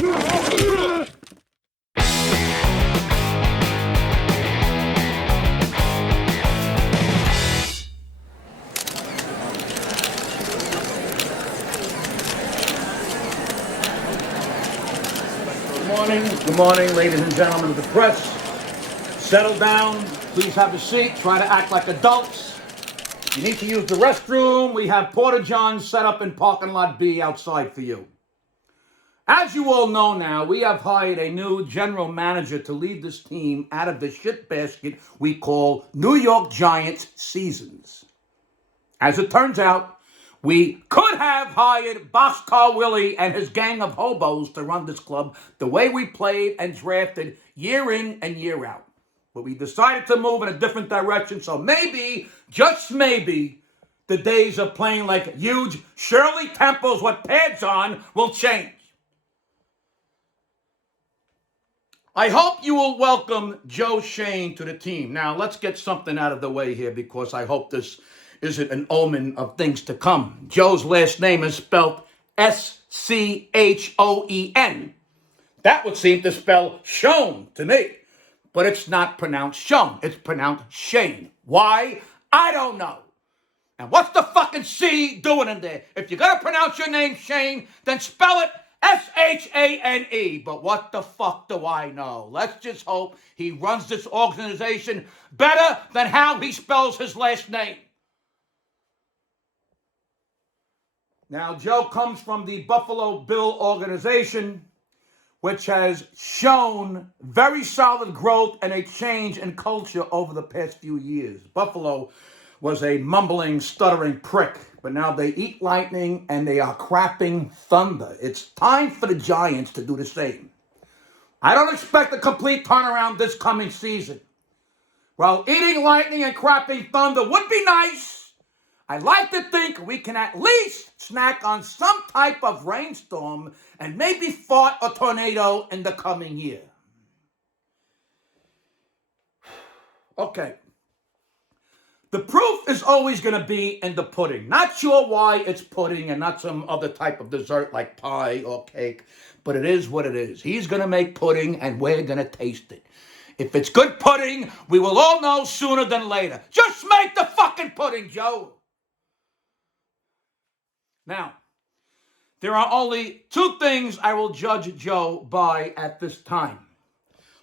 Good morning, ladies and gentlemen of the press. Settle down. Please have a seat. Try to act like adults. If you need to use the restroom, we have Porta Johns set up in parking lot B outside for you. As you all know now, we have hired a new general manager to lead this team out of the shit basket we call New York Giants seasons. As it turns out, we could have hired Boxcar Willie and his gang of hobos to run this club the way we played and drafted year in and year out. But we decided to move in a different direction, so maybe, just maybe, the days of playing like huge Shirley Temples with pads on will change. I hope you will welcome Joe Shane to the team. Now, let's get something out of the way here because I hope this isn't an omen of things to come. Joe's last name is spelled S-C-H-O-E-N. That would seem to spell Shone to me. But it's not pronounced Shone. It's pronounced Shane. Why? I don't know. And what's the fucking C doing in there? If you're going to pronounce your name Shane, then spell it S-H-A-N-E. But what the fuck do I know? Let's just hope he runs this organization better than how he spells his last name. Now, Joe comes from the Buffalo Bill organization, which has shown very solid growth and a change in culture over the past few years. Buffalo was a mumbling, stuttering prick, but now they eat lightning and they are crapping thunder. It's time for the Giants to do the same. I don't expect a complete turnaround this coming season. While eating lightning and crapping thunder would be nice, I like to think we can at least snack on some type of rainstorm and maybe fart a tornado in the coming year. Okay. The proof is always going to be in the pudding. Not sure why it's pudding and not some other type of dessert like pie or cake, but it is what it is. He's going to make pudding and we're going to taste it. If it's good pudding, we will all know sooner than later. Just make the fucking pudding, Joe. Now, there are only two things I will judge Joe by at this time.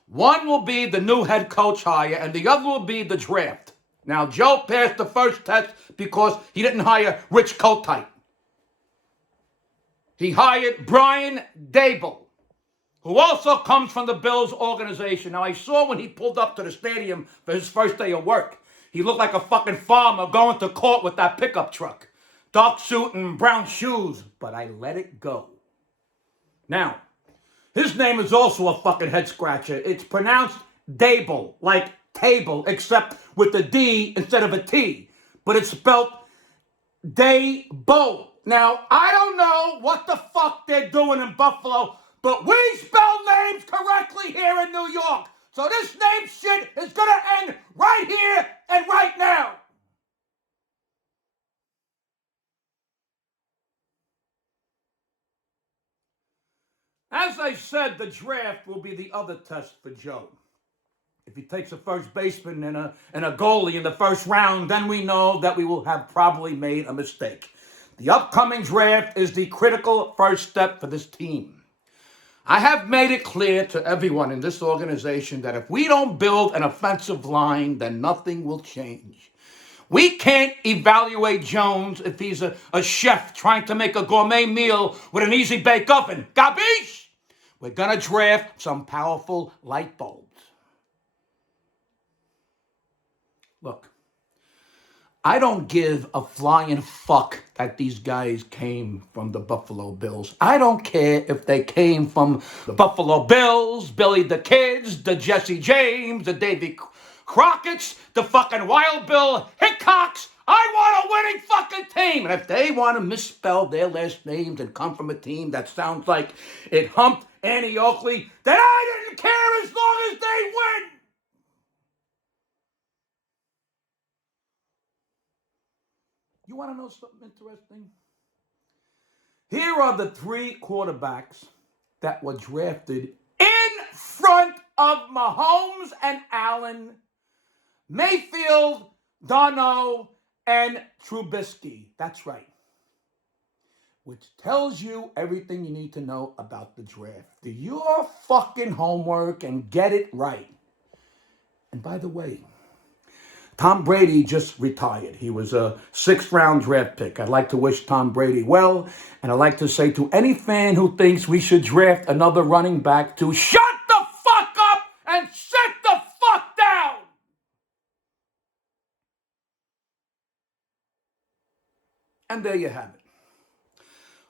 One will be the new head coach hire, and the other will be the draft. Now, Joe passed the first test because he didn't hire Rich Kotite. He hired Brian Daboll, who also comes from the Bills organization. Now, I saw when he pulled up to the stadium for his first day of work, he looked like a fucking farmer going to court with that pickup truck. Dark suit and brown shoes, but I let it go. Now, his name is also a fucking head scratcher. It's pronounced Daboll, like table, except with a D instead of a T. But it's spelled Daboll. Now, I don't know what the fuck they're doing in Buffalo, but we spell names correctly here in New York. So this name shit is gonna end right here and right now. As I said, the draft will be the other test for Joe. If he takes a first baseman and a goalie in the first round, then we know that we will have probably made a mistake. The upcoming draft is the critical first step for this team. I have made it clear to everyone in this organization that if we don't build an offensive line, then nothing will change. We can't evaluate Jones if he's a chef trying to make a gourmet meal with an easy bake oven. Gabish? We're going to draft some powerful light bulbs. Look, I don't give a flying fuck that these guys came from the Buffalo Bills. I don't care if they came from the Buffalo Bills, Billy the Kids, the Jesse James, the Davy Crockett's, the fucking Wild Bill Hickox. I want a winning fucking team. And if they want to misspell their last names and come from a team that sounds like it humped Annie Oakley, then I didn't care as long as they win. You want to know something interesting? Here are the three quarterbacks that were drafted in front of Mahomes and Allen, Mayfield, Darno, and Trubisky. That's right. Which tells you everything you need to know about the draft. Do your fucking homework and get it right. And by the way, Tom Brady just retired. He was a 6th-round draft pick. I'd like to wish Tom Brady well, and I'd like to say to any fan who thinks we should draft another running back to shut the fuck up and sit the fuck down! And there you have it.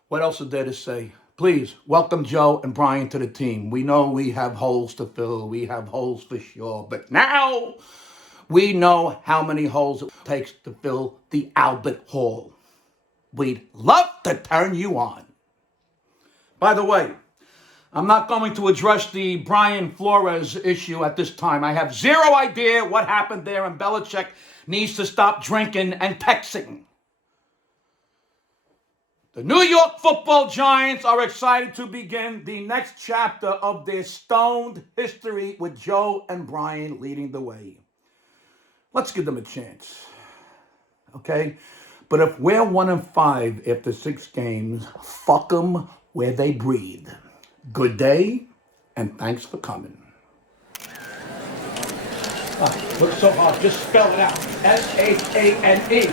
What else is there to say? Please, welcome Joe and Brian to the team. We know we have holes to fill. We have holes for sure. But now we know how many holes it takes to fill the Albert Hall. We'd love to turn you on. By the way, I'm not going to address the Brian Flores issue at this time. I have zero idea what happened there, and Belichick needs to stop drinking and texting. The New York Football Giants are excited to begin the next chapter of their stoned history with Joe and Brian leading the way. Let's give them a chance, okay? But if we're 1-5 after 6 games, fuck them where they breathe. Good day, and thanks for coming. Look so hard, just spell it out. S-H-A-N-E.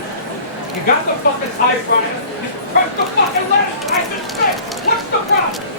You got the fucking typewriter? Just press the fucking letters. I just said, what's the problem?